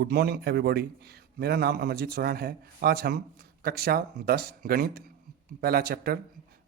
Good morning everybody. मेरा नाम अमरजीत सोरान है। आज हम कक्षा 10 गणित पहला चैप्टर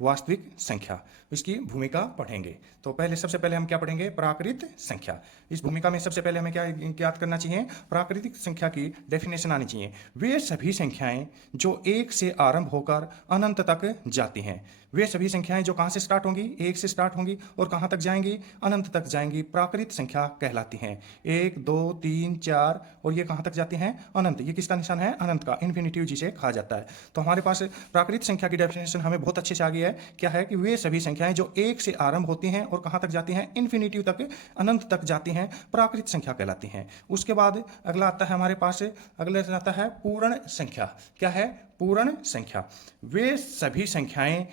वास्तविक संख्या इसकी भूमिका पढ़ेंगे। तो सबसे पहले हम क्या पढ़ेंगे? प्राकृत संख्या। इस भूमिका में सबसे पहले हमें क्या याद करना चाहिए? प्राकृतिक संख्या की डेफिनेशन आनी चाहिए। वे सभी संख्याएं जो एक से आरंभ होकर अनंत तक जाती हैं। वे सभी संख्याएं जो कहाँ से स्टार्ट होंगी? एक से स्टार्ट होंगी और कहाँ तक जाएंगी? अनंत तक जाएंगी, प्राकृत संख्या कहलाती हैं। 1 2 3 4 और ये कहाँ तक जाती हैं? अनंत। ये किसका निशान है? अनंत का, इन्फिनिटिव जिसे कहा जाता है। तो हमारे पास प्राकृत संख्या की डेफिनेशन हमें बहुत अच्छे से आ गई है। क्या है कि वे सभी संख्याएं जो एक से आरंभ होती हैं और कहाँ तक जाती हैं? इन्फिनिटिव तक, अनंत तक जाती हैं, प्राकृत संख्या कहलाती हैं। उसके बाद अगला आता है हमारे पास, अगला आता है पूर्ण संख्या। क्या है? पूर्ण संख्या। वे सभी संख्याएं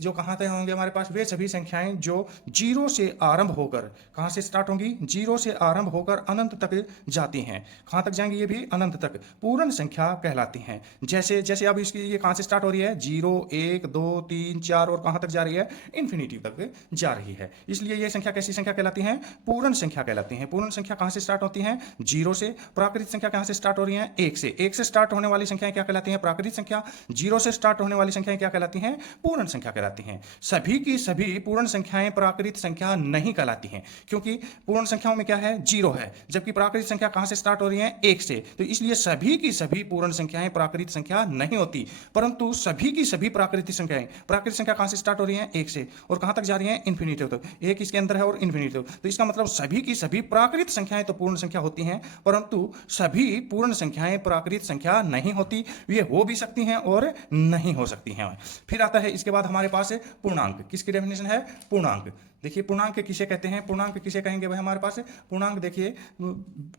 जो कहाँ तक होंगे हमारे पास? वे सभी संख्याएं जो जीरो से आरंभ होकर, कहाँ से स्टार्ट होंगी? जीरो से आरंभ होकर अनंत तक जाती हैं। कहाँ तक जाएंगी? ये भी अनंत तक, पूर्ण संख्या कहलाती हैं। जैसे जैसे अब इसकी ये कहाँ से स्टार्ट हो रही है? 0 1 2 3 4 और कहाँ तक जा रही है? इन्फिनिटी तक जा रही है। इसलिए ये संख्या कैसी संख्या कहलाती हैं? पूर्ण संख्या कहलाती हैं। पूर्ण संख्या कहाँ से स्टार्ट होती हैं? 0 से। प्राकृत संख्या कहाँ से स्टार्ट हो रही है? 1 से। 1 से स्टार्ट होने वाली संख्याएं क्या कहलाती हैं? प्राकृत संख्या। 0 से स्टार्ट होने वाली संख्याएं क्या कहलाती हैं? पूर्ण संख्या कहलाती हैं। सभी की सभी पूर्ण संख्याएं प्राकृत संख्या नहीं कहलाती हैं, क्योंकि पूर्ण संख्याओं में क्या है? 0 है, जबकि प्राकृत संख्या कहां से स्टार्ट हो रही है? 1 से। तो इसलिए सभी की सभी पूर्ण संख्याएं प्राकृत संख्या नहीं होती, परंतु सभी की सभी प्राकृतिक संख्याएं, प्राकृतिक संख्या कहां से स्टार्ट हो रही है? 1 से और कहां तक जा रही है? इन्फिनिटी तक। 1 इसके अंदर है और इन्फिनिटी। तो इसका मतलब सभी की सभी प्राकृत संख्याएं तो पूर्ण संख्या होती हैं, परंतु सभी पूर्ण संख्याएं प्राकृत संख्या नहीं होती। ये हो भी सकती हैं और नहीं हो सकती हैं। फिर आता है इसके बाद हमारे पास पूर्णांक। किसकी डेफिनेशन है? पूर्णांक। देखिए पूर्णांक किसे कहते हैं? पूर्णांक किसे कहेंगे भाई? हमारे पास पूर्णांक देखिए,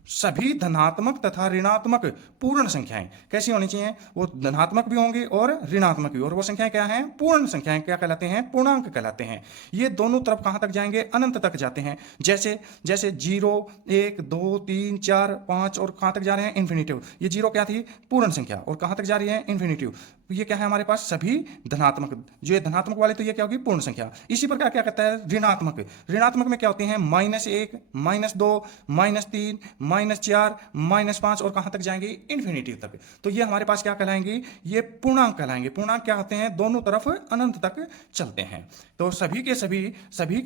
सभी धनात्मक तथा ऋणात्मक पूर्ण संख्याएं कैसी होनी चाहिए? वो धनात्मक भी होंगी और ऋणात्मक भी, और वो संख्याएं क्या हैं? पूर्ण संख्याएं क्या कहलाते हैं? पूर्णांक कहलाते हैं। ये दोनों तरफ कहां तक जाएंगे? अनंत तक जाते हैं। जैसे जैसे 0 1 2 3 4 5 और कहां तक जा रहे हैं? इन्फिनिटिव। ये 0 क्या थी? पूर्ण संख्या, और कहां तक जा रही है? इन्फिनिटिव। ये क्या है हमारे पास? सभी धनात्मक। जो ये धनात्मक वाले तो ये क्या होगी? पूर्ण संख्या। इसी प्रकार क्या कहता है? ऋणात्मक। ऋणात्मक में क्या होती हैं? -1 -2 -3 -4 -5 और कहां तक जाएंगे? इन्फिनिटी तक। तो ये हमारे पास क्या कहलाएंगे? ये पूर्णांक कहलाएंगे। पूर्णांक क्या होते हैं? दोनों तरफ अनंत तक चलते हैं। तो सभी के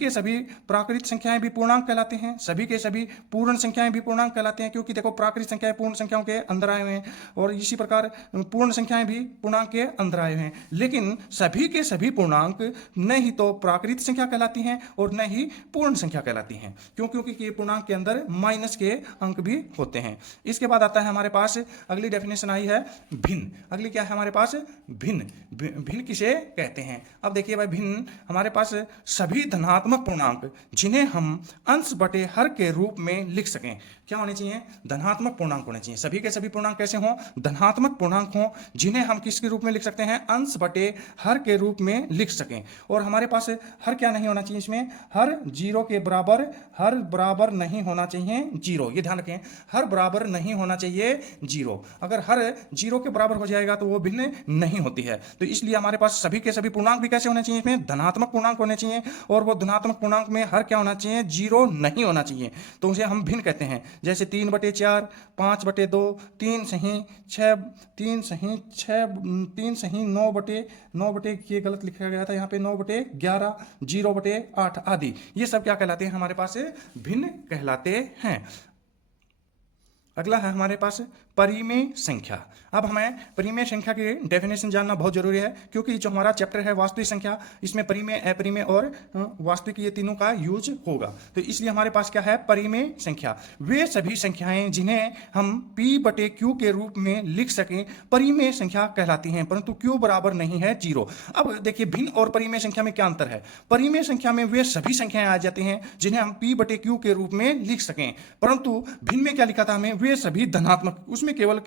सभी प्राकृत संख्याएं भी पूर्णांक कहलाते हैं, सभी के सभी पूर्ण संख्याएं भी पूर्णांक कहलाते हैं, क्योंकि देखो प्राकृत संख्याएं पूर्ण संख्याओं के अंदर आए हुए हैं और इसी प्रकार पूर्ण संख्याएं भी पूर्णांक के अंदर आए हुए हैं। लेकिन सभी के सभी पूर्णांक न ही तो प्राकृत संख्या कहलाती हैं और न ही पूर्ण संख्या कहलाती हैं। क्यों? क्योंकि ये पूर्णांक के अंदर माइनस के अंक भी होते हैं। इसके बाद आता है हमारे पास अगली डेफिनेशन आई है भिन्न। अगली क्या है हमारे पास? भिन्न। भिन्न किसे कहते हैं? अब देखिए भाई, भिन्न हमारे पास सभी धनात्मक पूर्णांक जिन्हें हम अंश बटे हर के रूप में लिख सकें। क्या होने चाहिए? धनात्मक पूर्णांक होने चाहिए। सभी के सभी पूर्णांक कैसे हों? धनात्मक पूर्णांक हों, जिन्हें हम किसके रूप में लिख सकते हैं? अंश बटे हर के रूप में लिख सकें। और हमारे पास हर क्या नहीं होना चाहिए इसमें? हर 0 के बराबर, हर बराबर नहीं होना चाहिए 0। ये ध्यान रखें, हर बराबर नहीं होना चाहिए 0। अगर हर 0 के बराबर हो जाएगा तो वो भिन्न नहीं होती है। तो इसलिए हमारे पास सभी के सभी पूर्णांक भी कैसे होने चाहिए? इसमें धनात्मक पूर्णांक होने चाहिए, और वो धनात्मक पूर्णांक में हर क्या होना चाहिए? 0 नहीं होना चाहिए। तो उसे हम भिन्न कहते हैं। जैसे 3/4 5/2 3 सही 6 3 सही 6 3 सही 9/9 ये गलत लिखा गया था यहाँ पे, 9/11 0/8 आदि, ये सब क्या कहलाते हैं? हमारे पास भिन्न कहलाते हैं। अगला है हमारे पास परिमेय संख्या। अब हमें परिमेय संख्या की डेफिनेशन जानना बहुत जरूरी है, क्योंकि जो हमारा चैप्टर है वास्तविक संख्या, इसमें परिमेय, अपरिमेय और वास्तविक ये तीनों का यूज होगा। तो इसलिए हमारे पास क्या है? परिमेय संख्या। वे सभी संख्याएं जिन्हें हम P/Q के रूप में लिख सकें परिमेय संख्या कहलाती हैं, परंतु Q बराबर नहीं है 0। अब देखिए, भिन्न और परिमेय संख्या में क्या अंतर है? परिमेय संख्या में वे सभी संख्याएं आ जाती हैं जिन्हें हम P/Q के रूप में लिख सकें, परंतु भिन्न में क्या लिखा था हमें? वे सभी धनात्मक, उसमें केवल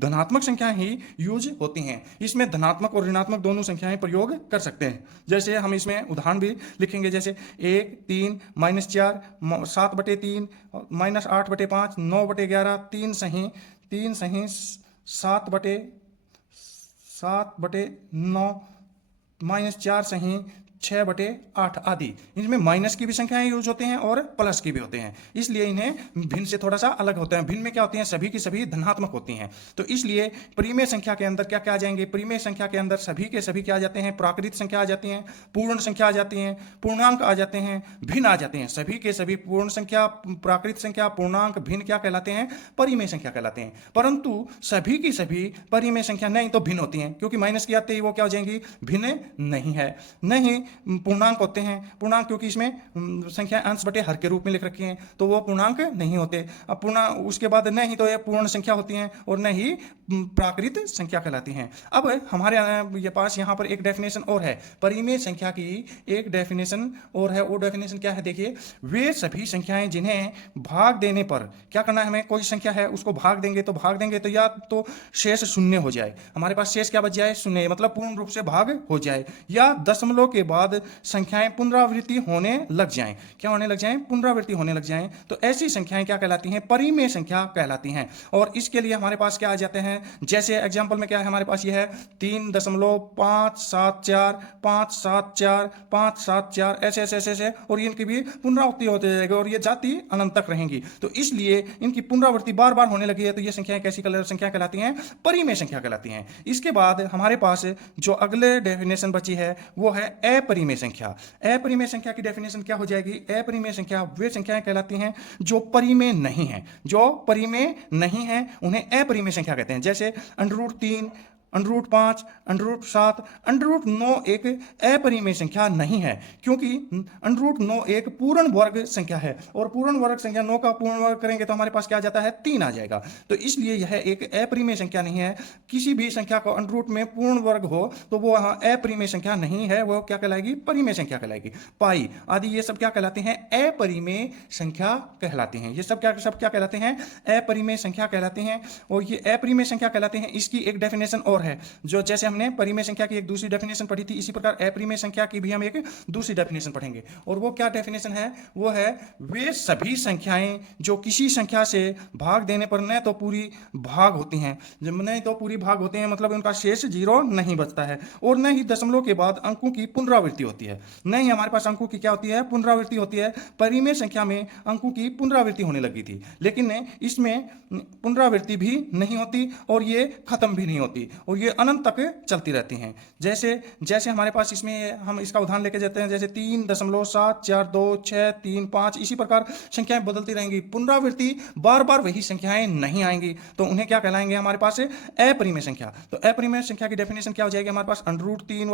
धनात्मक संख्याएं ही यूज होती हैं। इसमें धनात्मक और ऋणात्मक दोनों संख्याएं प्रयोग कर सकते हैं। जैसे हम इसमें उदाहरण भी लिखेंगे, जैसे 1 3 -4 7/3 -8/5 9/11 3 सही 7/9 -4 सही 6/8 आदि, इनमें माइनस की भी संख्याएं यूज होते हैं और प्लस की भी होते हैं, इसलिए इन्हें भिन्न से थोड़ा सा अलग होते हैं। भिन्न में क्या होती हैं, सभी की सभी धनात्मक होती हैं। तो इसलिए परिमेय संख्या के अंदर क्या क्या आ जाएंगे, परिमेय संख्या के अंदर सभी के सभी क्या आ जाते हैं, प्राकृत संख्या आ जाती हैं, पूर्ण संख्या आ जाती हैं, पूर्णांक आ जाते हैं, भिन्न आ जाते हैं। सभी के सभी पूर्ण संख्या, प्राकृत संख्या, पूर्णांक, भिन्न क्या कहलाते हैं, परिमेय संख्या कहलाते हैं। परंतु सभी की सभी परिमेय संख्या नहीं तो भिन्न होती हैं, क्योंकि माइनस की आते ही वो क्या हो जाएंगी, भिन्न नहीं है। नहीं पूर्णांक होते हैं, पूर्णांक क्योंकि इसमें संख्या अंश बटे हर के रूप में लिख रखी है तो वो पूर्णांक नहीं होते। अब पूर्णांक उसके बाद नहीं तो ये पूर्ण संख्या होती हैं और न ही प्राकृत संख्या कहलाती हैं। अब हमारे ये पास यहाँ पर एक डेफिनेशन और है, परिमेय संख्या की एक डेफिनेशन और है। वो डेफिनेशन क्या है, देखिए, वे सभी संख्याएं जिन्हें भाग देने पर क्या करना है, हमें कोई संख्या है उसको भाग देंगे तो या तो शेष शून्य हो जाए, हमारे पास शेष क्या बच जाए, शून्य, मतलब पूर्ण रूप से भाग हो जाए, या दशमलव के बाद संख्याएं पुनरावृत्ति होने लग जाएं। क्या होने लग जाएं, पुनरावृत्ति होने लग जाएं, तो ऐसी संख्याएं क्या कहलाती हैं, परिमेय संख्या कहलाती हैं। और इसके लिए हमारे पास क्या आ जाते हैं, जैसे एग्जांपल में क्या है, हमारे पास ये है 3.574 574 574 ऐसे ऐसे ऐसे ऐसे, और इनकी भी पुनरावृत्ति होती जाएगी और ये जाति अनंत तक रहेंगी। तो इसलिए इनकी पुनरावृत्ति बार बार होने लगी है, तो ये संख्याएं कैसी संख्या कहलाती हैं, परिमेय संख्या कहलाती हैं। इसके बाद हमारे पास जो अगले डेफिनेशन बची है वो है अपरिमेय संख्या। अपरिमेय संख्या की डेफिनेशन क्या हो जाएगी, अपरिमेय संख्या वे संख्याएं कहलाती हैं जो परिमेय नहीं है, जो परिमेय नहीं है उन्हें अपरिमेय संख्या कहते हैं। जैसे √3, √5, √7, √9 एक अपरिमेय संख्या नहीं है, क्योंकि √9 एक पूर्ण वर्ग संख्या है, और पूर्ण वर्ग संख्या 9 का पूर्ण वर्ग करेंगे तो हमारे पास क्या आ जाता है, 3 आ जाएगा। तो इसलिए यह एक अपरिमेय संख्या नहीं है। किसी भी संख्या को √ में पूर्ण वर्ग हो तो वो वहाँ अपरिमेय संख्या नहीं है, वो क्या कहलाएगी, परिमेय संख्या कहलाएगी। पाई आदि ये सब क्या कहलाते हैं, अपरिमेय संख्या कहलाते हैं। ये सब क्या कहलाते हैं, अपरिमेय संख्या कहलाते हैं। और ये अपरिमेय संख्या कहलाते हैं, इसकी एक डेफिनेशन और है, जो जैसे हमने परिमेय संख्या की एक दूसरी डेफिनेशन पढ़ी थी, इसी प्रकार अपरिमेय संख्या की भी हम एक दूसरी डेफिनेशन पढ़ेंगे। और वो क्या डेफिनेशन है, वो है वे सभी संख्याएं जो किसी संख्या से भाग देने पर न तो पूरी भाग होती हैं, नहीं तो पूरी भाग होते हैं, मतलब उनका शेष 0 नहीं बचता है, और न ही दशमलव के बाद अंकों की पुनरावृत्ति होती है। नहीं हमारे पास अंकों की क्या होती है, पुनरावृत्ति होती है। परिमेय संख्या में अंकों की पुनरावृत्ति होने लगी थी, लेकिन इसमें पुनरावृत्ति भी नहीं होती और ये खत्म भी नहीं होती, और ये अनंत तक चलती रहती हैं। जैसे हमारे पास इसमें हम इसका उदाहरण लेके जाते हैं, जैसे 3.7426335, इसी प्रकार संख्याएं बदलती रहेंगी, पुनरावृत्ति बार बार वही संख्याएं नहीं आएंगी, तो उन्हें क्या कहलाएंगे हमारे पास, अपरिमेय संख्या। तो अपरिमेय संख्या की डेफिनेशन क्या हो जाएगी, हमारे पास √3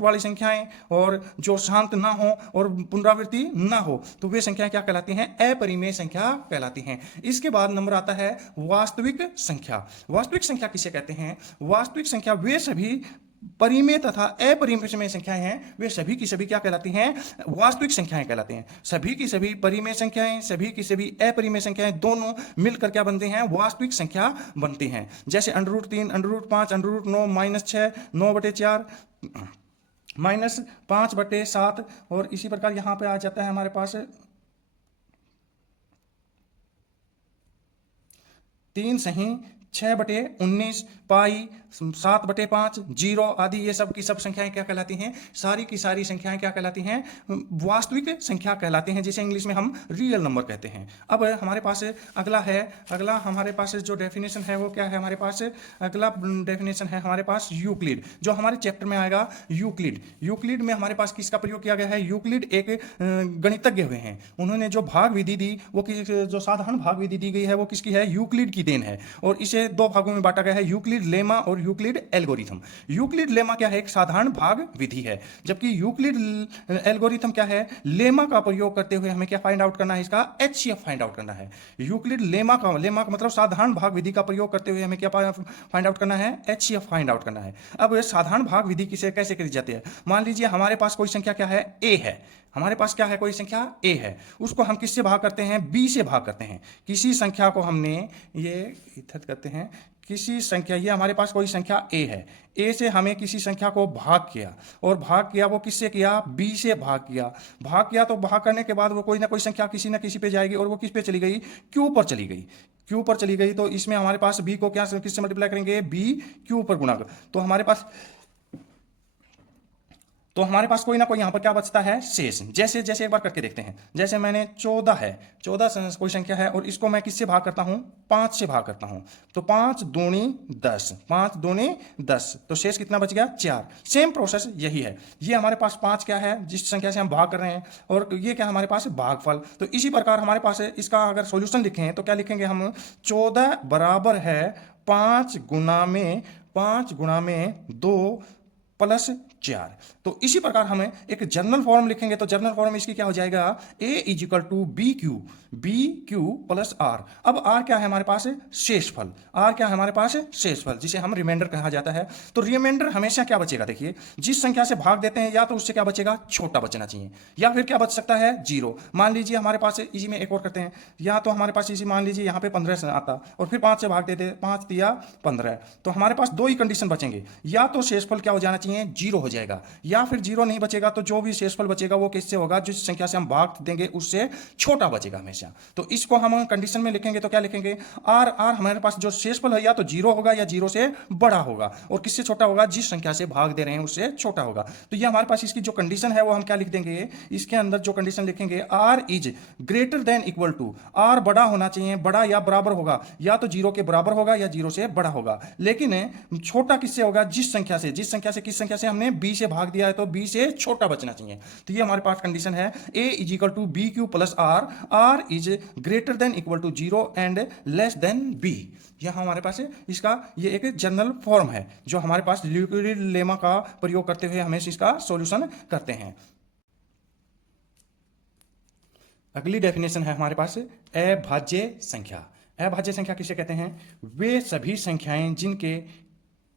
वाली संख्याएं और जो शांत ना हो और पुनरावृत्ति ना हो, तो वे संख्याएं क्या कहलाती हैं, अपरिमेय संख्या कहलाती हैं। इसके बाद नंबर आता है वास्तविक संख्या। वास्तविक संख्या किसे कहते हैं, वास्तविक संख्या वे सभी परिमेय तथा अपरिमेय संख्याएं हैं, वे सभी की सभी क्या कहलाती हैं, वास्तविक संख्याएं कहलाती हैं। सभी की सभी परिमेय संख्याएं, सभी की सभी अपरिमेय संख्याएं दोनों मिलकर क्या बनते हैं, वास्तविक संख्या बनती हैं। जैसे √3, √5, √9, -6, 9/4, -5/7, और इसी प्रकार यहां पे आ जाता है हमारे पास 3 सही 6/19, पाई 7/5, 0 आदि, ये सब की सब संख्याएं क्या कहलाती हैं, सारी की सारी संख्याएं क्या कहलाती हैं, वास्तविक संख्या कहलाते हैं, जिसे इंग्लिश में हम रियल नंबर कहते हैं। अब हमारे पास अगला हमारे पास जो डेफिनेशन है वो क्या है, हमारे पास अगला डेफिनेशन है हमारे पास यूक्लिड, जो हमारे चैप्टर में आएगा। यूक्लिड में हमारे पास किसका प्रयोग किया गया है, यूक्लिड एक गणितज्ञ हुए हैं, उन्होंने जो भाग विधि दी वो जो साधारण भाग विधि दी गई है वो किसकी है, यूक्लिड की देन है, और इसे 2 भागों में बांटा गया है, यूक्लिड लेमा और यूक्लिड एल्गोरिथम। यूक्लिड लेमा क्या है, एक साधारण भाग विधि है, जबकि यूक्लिड एल्गोरिथम क्या है, लेमा का प्रयोग करते हुए हमें क्या फाइंड आउट करना है, इसका HCF फाइंड आउट करना है। यूक्लिड लेमा का मतलब साधारण भाग विधि का प्रयोग करते हुए हमें क्या फाइंड आउट करना है, HCF फाइंड आउट करना है। अब साधारण भाग विधि किसे कैसे करी जाती है, मान लीजिए हमारे पास कोई संख्या क्या है, A है, हमारे पास क्या है, कोई संख्या A है, उसको हम किससे भाग करते हैं, B से भाग करते हैं। किसी संख्या को हमने ये इधर करते हैं, किसी संख्या, ये हमारे पास कोई संख्या A है, A से हमें किसी संख्या को भाग किया, और भाग किया वो किससे किया, B से भाग किया तो भाग करने के बाद वो कोई ना कोई संख्या किसी ना किसी पे जाएगी, और वो किस पे चली गई, Q पर चली गई। तो इसमें हमारे पास B को क्या किससे मल्टीप्लाई करेंगे, B Q पर गुणा, तो हमारे पास तो हमारे पास कोई ना कोई यहाँ पर क्या बचता है, शेष। जैसे जैसे एक बार करके देखते हैं। जैसे मैंने 14 है, 14 कोई संख्या है और इसको मैं किससे भाग करता हूँ, 5 से भाग करता हूँ। तो 5 दूनी 10, 5 दूनी 10, तो शेष कितना बच गया, 4। सेम प्रोसेस यही है। ये हमारे पास 5 क्या है, जिस संख्या से हम भाग कर रहे हैं, और ये क्या हमारे पास भागफल। तो इसी प्रकार हमारे पास इसका अगर सॉल्यूशन लिखें तो क्या लिखेंगे हम, 14 बराबर है 5 गुणा में 2 प्लस 4। तो इसी प्रकार हमें एक जनरल फॉर्म लिखेंगे तो जनरल फॉर्म इसकी क्या हो जाएगा, a is equal to b q plus r. अब आर क्या है हमारे पास, शेषफल। आर क्या है हमारे पास, शेषफल, जिसे हम रिमाइंडर कहा जाता है। तो रिमाइंडर हमेशा क्या बचेगा, देखिए जिस संख्या से भाग देते हैं या तो उससे क्या बचेगा, छोटा बचना चाहिए, या फिर क्या बच सकता है, 0। मान लीजिए हमारे पास इसी में एक और करते हैं, या तो हमारे पास इसी मान लीजिए यहाँ पे 15 से आता और फिर 5 से भाग देते, 5 दिया 15, तो हमारे पास 2 ही कंडीशन बचेंगे, या तो शेषफल क्या हो जाना चाहिए, 0 हो जाएगा, या फिर 0 नहीं बचेगा तो जो भी शेषफल बचेगा वो किससे होगा, जिस संख्या से हम भाग देंगे उससे छोटा बचेगा हमेशा। तो इसको हम कंडीशन में लिखेंगे तो क्या लिखेंगे, आर हमारे पास जो शेषफल है या तो 0 होगा या 0 से बड़ा होगा, और किससे छोटा होगा, जिस संख्या से भाग दे रहे हैं उससे छोटा होगा। तो ये हमारे पास इसकी जो कंडीशन है वो हम क्या लिख देंगे, इसके अंदर जो कंडीशन लिखेंगे, r is greater than equal to, r बड़ा होना चाहिए, बड़ा या बराबर होगा, या तो 0 के बराबर होगा या 0 से बड़ा होगा, लेकिन छोटा किससे होगा, जिस संख्या से किस संख्या से हमने b से भाग दिया है तो b से छोटा बचना चाहिए। तो ये हमारे पास कंडीशन है, a is equal to b q plus r is greater than equal to 0 and less than b। यह हमारे पास इसका ये एक जनरल फॉर्म है जो हमारे पास यूक्लिड लेमा का प्रयोग करते हुए हमें इसका सॉल्यूशन करते हैं। अगली डेफिनेशन है हमारे पास अभाज्य संख्या। अभाज्य संख्या किसे कहते हैं, वे सभी संख्याएं जिनके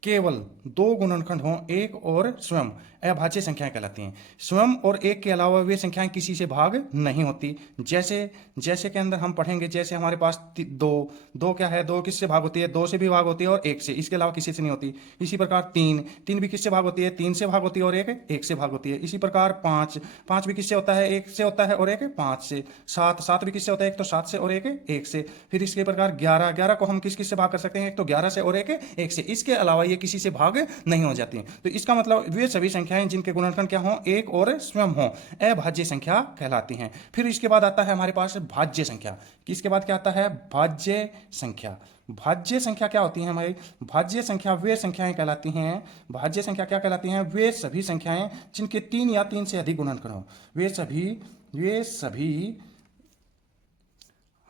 केवल 2 गुणनखंड हों, एक और स्वयं, अभाज्य संख्याएं कहलाती हैं। स्वयं और एक के अलावा वे संख्याएं किसी से भाग नहीं होती। जैसे के अंदर हम पढ़ेंगे, जैसे हमारे पास 2 क्या है, 2 किससे भाग होती है, 2 से भी भाग होती है और 1 से, इसके अलावा किसी से नहीं होती। इसी प्रकार 3 भी किससे भाग होती है, 3 से भाग होती है और 1 से भाग होती है। इसी प्रकार 5 भी किससे होता है, 1 से होता है और 1 5 से। 7 भी किससे होता है, एक तो 7 से और 1 से। फिर इसके प्रकार 11 को हम किस से भाग कर सकते हैं, एक तो 11 से और 1 से। इसके अलावा ये किसी से भाग नहीं हो जाती। तो इसका मतलब वे सभी संख्याएं जिनके गुणनखंड क्या हों, एक और स्वयं हों, अभाज्य संख्या कहलाती हैं। फिर इसके बाद आता है हमारे पास भाज्य संख्या। किसके बाद क्या आता है, भाज्य संख्या। भाज्य संख्या क्या होती है हमारी, भाज्य संख्या वे संख्याएं कहलाती हैं, भाज्य संख्या क्या कहलाती हैं, वे सभी संख्याएं जिनके 3 या 3 से अधिक गुणनखंड हो। वे सभी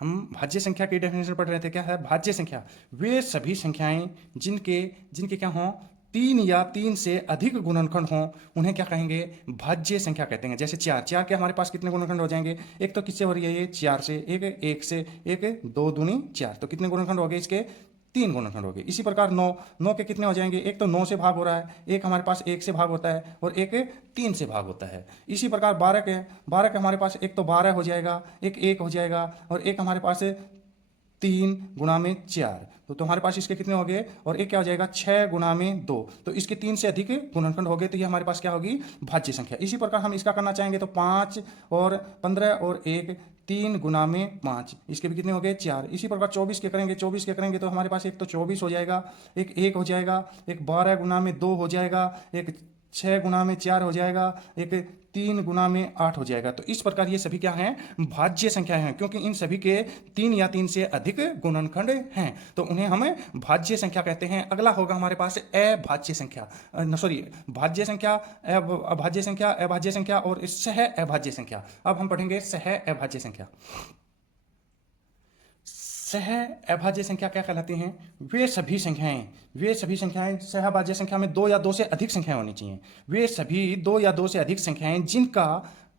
हम भाज्य संख्या की डेफिनेशन पढ़ रहे थे, क्या है भाज्य संख्या, वे सभी संख्याएं जिनके क्या हों, 3 या 3 से अधिक गुणनखंड हों, उन्हें क्या कहेंगे, भाज्य संख्या कहते हैं। जैसे 4 के हमारे पास कितने गुणनखंड हो जाएंगे, एक तो किससे हो रही है ये, 4 से, एक से, 2 दूनी 4, तो कितने गुणनखंड हो गए इसके, 3 गुणनखंड हो गए। इसी प्रकार 9 के कितने हो जाएंगे, एक तो 9 से भाग हो रहा है, एक हमारे पास 1 से भाग होता है और एक 3 से भाग होता है। इसी प्रकार 12 के हमारे पास एक तो 12 हो जाएगा, एक हो जाएगा और एक हमारे पास 3 गुणा में 4, तो हमारे पास इसके कितने हो गए, और एक क्या हो जाएगा, 6 गुणा में 2, तो इसके 3 से अधिक गुणनखंड हो गए, तो ये हमारे पास क्या होगी, भाज्य संख्या। इसी प्रकार हम इसका करना चाहेंगे तो 5 और 15 और 1, 3 गुणा में 5, इसके भी कितने हो गए, 4। इसी प्रकार 24 के करेंगे तो हमारे पास एक तो 24 हो जाएगा, एक हो जाएगा, एक 12 गुणा में 2 हो जाएगा, एक 6 गुणा में 4 हो जाएगा, एक 3 गुणा में 8 हो जाएगा। तो इस प्रकार ये सभी क्या हैं, भाज्य संख्या हैं, क्योंकि इन सभी के 3 या 3 से अधिक गुणनखंड हैं, तो उन्हें हम भाज्य संख्या कहते हैं। अगला होगा हमारे पास अभाज्य संख्या, भाज्य संख्या, अभाज्य संख्या और सह अभाज्य संख्या। अब हम पढ़ेंगे सह अभाज्य संख्या। सह अभाज्य संख्या क्या कहलाती हैं, वे सभी संख्याएं सहभाज्य संख्या में 2 या 2 से अधिक संख्याएं होनी चाहिए। वे सभी 2 या 2 से अधिक संख्याएं जिनका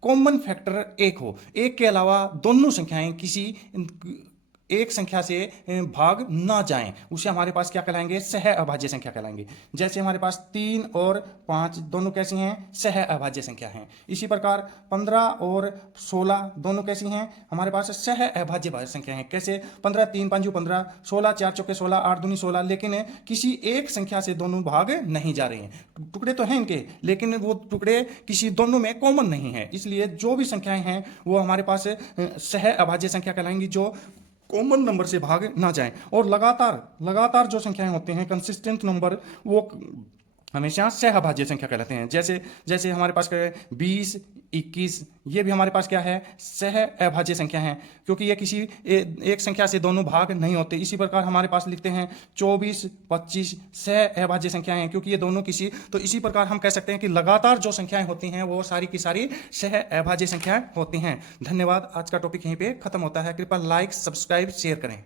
कॉमन फैक्टर 1 हो, एक के अलावा दोनों संख्याएं किसी एक संख्या से भाग ना जाएं, उसे हमारे पास क्या कहलाएंगे, सह अभाज्य संख्या कहलाएंगे। जैसे हमारे पास 3 और 5 दोनों कैसी हैं, सह अभाज्य संख्या हैं। इसी प्रकार 15 और 16 दोनों कैसी हैं, हमारे पास सह अभाज्य संख्या हैं। कैसे, 15 3 5 15, 16 4 चौके 16, 8 दूनी 16, लेकिन किसी एक संख्या से दोनों भाग नहीं जा रहे हैं। टुकड़े तो हैं इनके, लेकिन वो टुकड़े किसी दोनों में कॉमन नहीं है, इसलिए जो भी संख्याएं हैं वो हमारे पास सह अभाज्य संख्या कहलाएंगी, जो कॉमन नंबर से भाग ना जाएं। और लगातार जो संख्याएं होती हैं, कंसिस्टेंट नंबर, वो हमेशा सहअभाज्य संख्या कहलाते हैं। जैसे जैसे हमारे पास क्या है 20, 21, ये भी हमारे पास क्या है सहअभाज्य संख्या है, क्योंकि ये किसी एक संख्या से दोनों भाग नहीं होते। इसी प्रकार हमारे पास लिखते हैं 24, 25 सहअभाज्य संख्याएं हैं, क्योंकि ये दोनों किसी, तो इसी प्रकार हम कह सकते हैं कि लगातार जो संख्याएं होती हैं वो सारी की सारी सहअभाज्य संख्याएं होती हैं। धन्यवाद। आज का टॉपिक यहीं पे खत्म होता है। कृपया लाइक, सब्सक्राइब, शेयर करें।